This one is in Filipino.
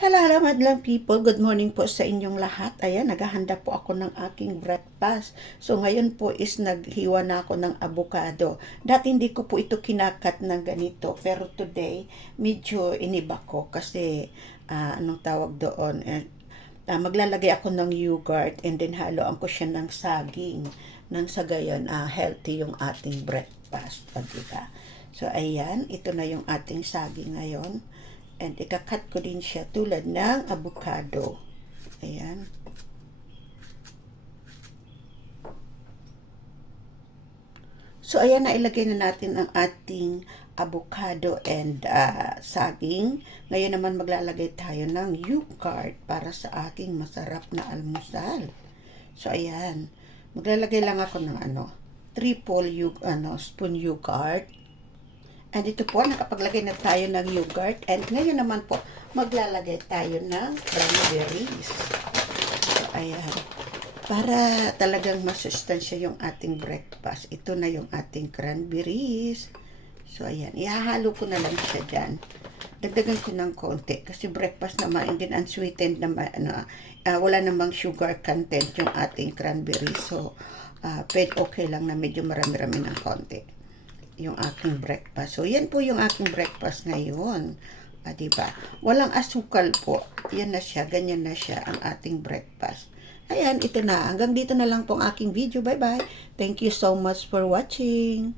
Hello, madlang people. Good morning po sa inyong lahat. Ayan, naghahanda po ako ng aking breakfast. So, ngayon po is naghiwa na ako ng avocado. Dati hindi ko po ito kinakat ng ganito. Pero today, medyo iniba ko kasi, anong tawag doon? Maglalagay ako ng yogurt and then haloan ko siya ng saging. Nang sa gayon, healthy yung ating breakfast. Diba? So, ayan, ito na yung ating saging ngayon. And ikakat ko din siya tulad ng avocado. Ayan. So, ayan, nailagay na natin ang ating avocado and saging. Ngayon naman maglalagay tayo ng yogurt para sa aking masarap na almusal. So, ayan. Maglalagay lang ako ng triple spoon yogurt. And ito po, nakapaglagay na tayo ng yogurt. And ngayon naman po, maglalagay tayo ng cranberries. So, ayan. Para talagang masustansya yung ating breakfast. Ito na yung ating cranberries. So, ayan. Ihahalo ko na lang siya dyan. Dagdagan ko ng konti. Kasi breakfast naman, and then unsweetened naman, wala namang sugar content yung ating cranberries. So, okay lang na medyo marami-rami ng konti yung aking breakfast. So, yan po yung aking breakfast ngayon. Diba? Walang asukal po. Yan na siya. Ganyan na siya ang ating breakfast. Ayan, ito na. Hanggang dito na lang po ang aking video. Bye-bye. Thank you so much for watching.